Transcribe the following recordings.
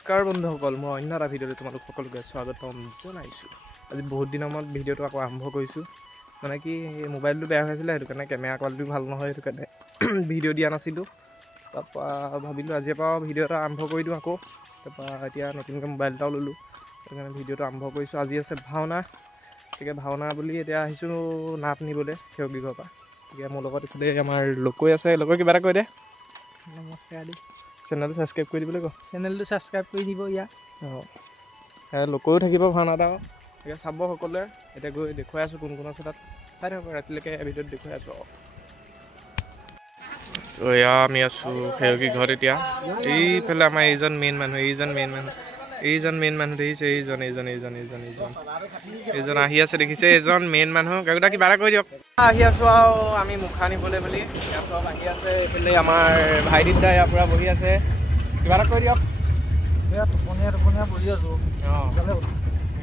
নমস্কাৰ বন্ধুসকল, মই অন্য এটা ভিডিঅ'লৈ তোমালোক সকলোকে স্বাগতম জনাইছোঁ। আজি বহুত দিনৰ মূৰত ভিডিঅ'টো আকৌ আৰম্ভ কৰিছোঁ। মানে কি মোবাইলটো বেয়া হৈ আছিলে, সেইটো কাৰণে কেমেৰা কোৱালিটি ভাল নহয়, সেইটো কাৰণে ভিডিঅ' দিয়া নাছিলোঁ। তাৰপৰা ভাবিলোঁ আজিৰ পৰা ভিডিঅ' এটা আৰম্ভ কৰি দিওঁ আকৌ। তাৰপৰা এতিয়া নতুনকৈ মোবাইল এটাও ল'লোঁ, সেইটো কাৰণে ভিডিঅ'টো আৰম্ভ কৰিছোঁ। আজি আছে ভাওনা, গতিকে ভাওনা বুলি এতিয়া আহিছোঁ নাট নিবলৈ সেয়গী ঘৰৰ পৰা। গতিকে মোৰ লগত ইফালে আমাৰ লকৈ আছে, লকৈ কিবা এটা কৈ দে। নমস্কাৰ দেই। চেনেলটো ছাবস্ক্ৰাইব কৰি দিবলৈ কওঁ। চেনেলটো ছাবস্ক্ৰাইব কৰি দিব ইয়াত। অঁ, লকৈও থাকিব ভাওনাত আৰু এতিয়া চাব সকলোৱে। এতিয়া গৈ দেখুৱাই আছোঁ কোন কোন আছে তাত, চাই থাকক ৰাতিলৈকে ভিডিঅ'ত দেখুৱাই আছোঁ আৰু। তো এয়া আমি আছোঁ সেয়গী ঘৰত এতিয়া। এইফালে আমাৰ এইজন মেইন মানুহ দেখিছে, এইজন আহি আছে দেখিছে, এইজন মেইন মানুহ। গাড়ীটা কিবা এটা কৰি দিয়ক। আহি আছোঁ আৰু আমি মুখা নিবলৈ বুলি এয়া চব আহি আছে। এইফালে আমাৰ ভাইটিদা ইয়াৰ পৰা বহি আছে, কিবা এটা কৰি দিয়ক। এয়া টোপনীয়া বহি আছোঁ। অঁ,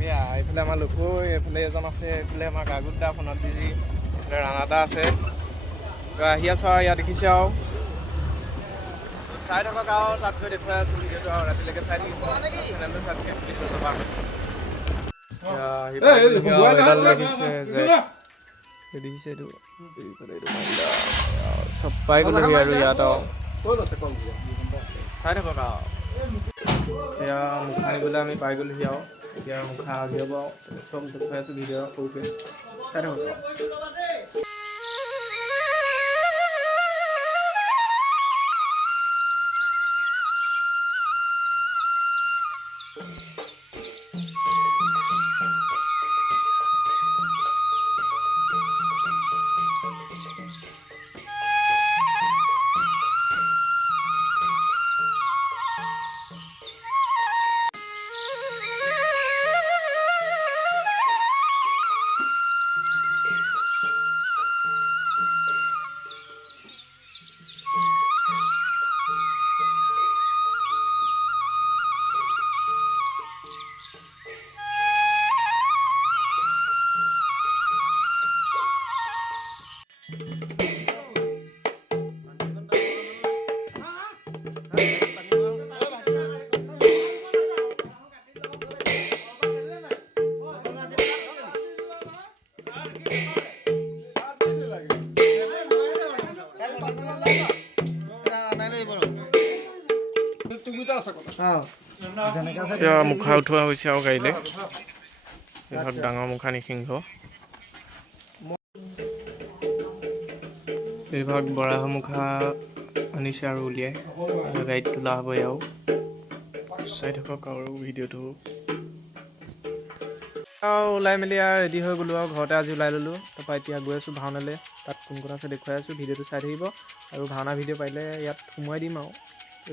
এয়া এইফালে আমাৰ লকৈ, এইফালে এজন আছে, এইফালে আমাৰ গাগুদা ফোনত বিজি, এইফালে ৰাণাদা আছে। আহি আছোঁ আৰু ইয়াত দেখিছে আৰু চাই থাকক আৰু তাত গৈ দেখুৱাই আছোঁ ভিডিঅ'টো আৰু ৰাতিলৈকে চাই থাকিব। চেনেলটো ছাবস্ক্ৰাইব কৰি দিব নাপাহৰিব। দেখিছে এইটো চব পাই গ'লোহি আৰু ইয়াত আৰু চাই থাকক আৰু এতিয়া মুখা নিবলৈ আমি পাই গ'লোহি আৰু এতিয়া মুখা আহি হ'ব আৰু চব দেখুৱাই আছোঁ ভিডিঅ' সৰুকৈ চাই থাকক আৰু। এতিয়া মুখা উঠোৱা হৈছে আৰু গাড়ীলৈ, এইভাগ ডাঙৰ মুখা নিসিংহ, এইভাগ বৰাহ মুখা আনিছে আৰু উলিয়াই গাড়ীত তোলা হ'ব। আৰু চাই থাকক আৰু ভিডিঅ'টো আৰু ওলাই মেলি আৰু ৰেডি হৈ গ'লোঁ আৰু ঘৰতে আজি ওলাই ল'লোঁ। তাৰপৰা এতিয়া গৈ আছোঁ ভাওনালৈ, তাত কোন কোন আছে দেখুৱাই আছোঁ। ভিডিঅ'টো চাই থাকিব আৰু ভাওনা ভিডিঅ' পাৰিলে ইয়াত সোমোৱাই দিম আৰু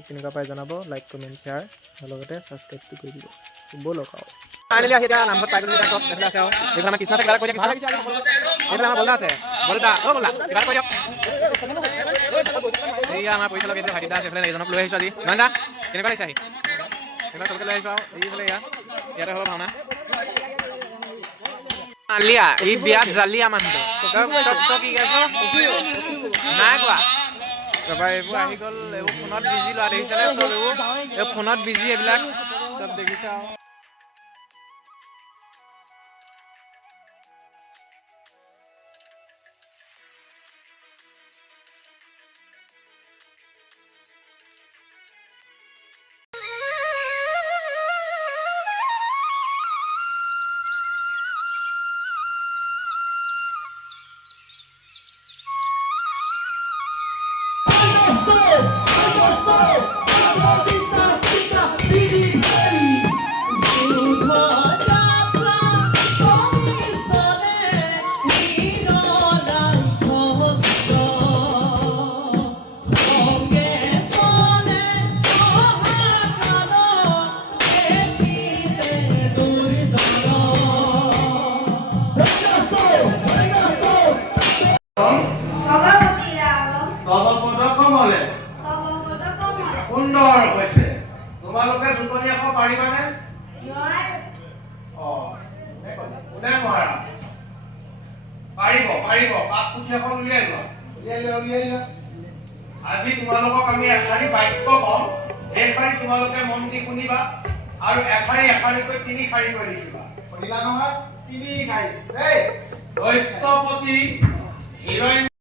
কেনেকুৱা পাই জনাব। লাইক কমেণ্ট শ্বেয়াৰ আৰু লগতে ছাবস্ক্ৰাইবটো কৰি দিব। ব'লক আৰু ফাইনেলি আহি এতিয়া নামঘৰত পাই গ'লোঁ। চব এইফালে আছে আৰু এইফালে আমাৰ কৃষ্ণ আছে, কিবা এটা কৈ দিয়া। এইফালে আমাৰ বলদা আছে, বলদা অ' বলদা কিবা এটা কৈ দিয়ক। এয়া আমাৰ পৰিচালক এইফালে ভাইটিদা আছে, এইফালে এইজনক লৈ আহিছোঁ আজি। ইমানদা কেনেকুৱা লাগিছে আহি? এইফালে চবকে লৈ আহিছোঁ আৰু এইফালে ইয়াতে হ'ব ভাওনা। আলিয়া এই বিয়াত জালিয়া মানুহটো তই কি কৈছ নাই কোৱা। তাৰপৰা এইবোৰ আহি গ'ল, এইবোৰ ফোনত বিজি লোৱা দেখিছেনে? চব এইবোৰ ফোনত বিজি, এইবিলাক চব দেখিছে আৰু। সুন্দৰ হৈছে। তোমালোকে জুতনি এখন পাৰিবানে? কোনে নোৱাৰা? পাৰিব পাৰিব। পাত পুথি এখন উলিয়াই লোৱা। আজি তোমালোকক আমি এষাৰি বাক্য কম, সেইখানি তোমালোকে মন দি শুনিবা আৰু এখাৰি এখাৰিকৈ তিনি খাৰিকৈ লিখিবা শুনিলা নহয় তিনি খাৰি দেই দৈত্যপতি হিৰণ্য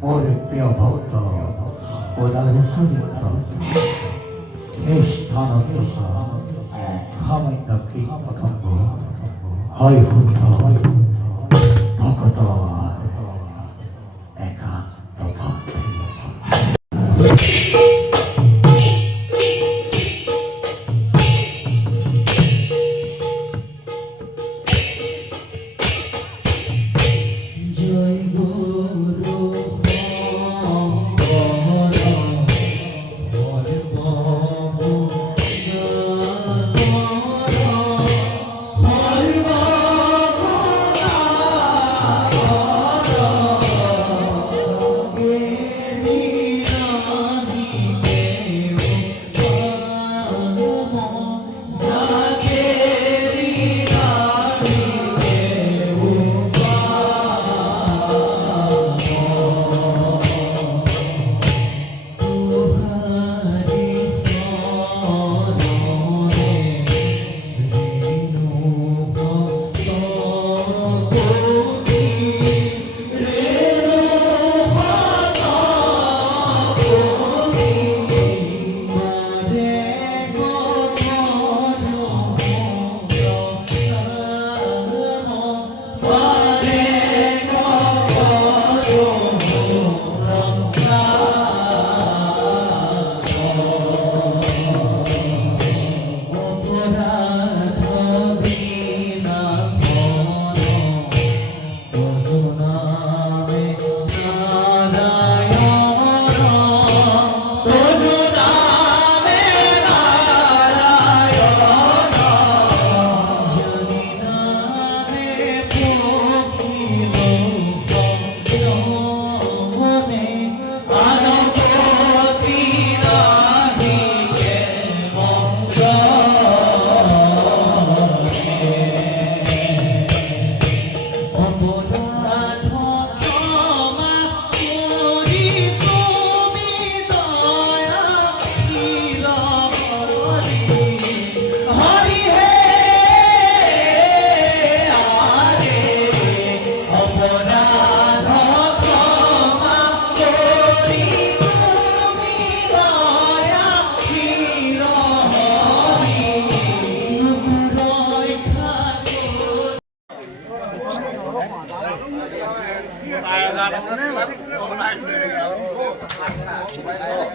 মোৰ প্ৰিয় ভক্ত ওদাৰ চৰিত্ৰ এই স্থানত সামান্য কীৰ্তন হয় শুদ্ধ ভকত একান্ত ভক্তি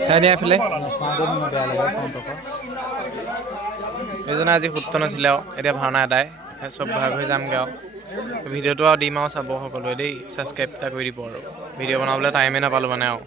চাই দিয়া এফালে এইজনে আজি সূত্ৰ নাছিলে আৰু এতিয়া ভাওনা এটাই চব ভাগ হৈ যামগৈ আৰু ভিডিঅ'টো আৰু দিম আৰু চাব সকলোৱে দেই ছাবস্ক্ৰাইব এটা কৰি দিব আৰু ভিডিঅ' বনাবলৈ টাইমে নাপালোঁ মানে আৰু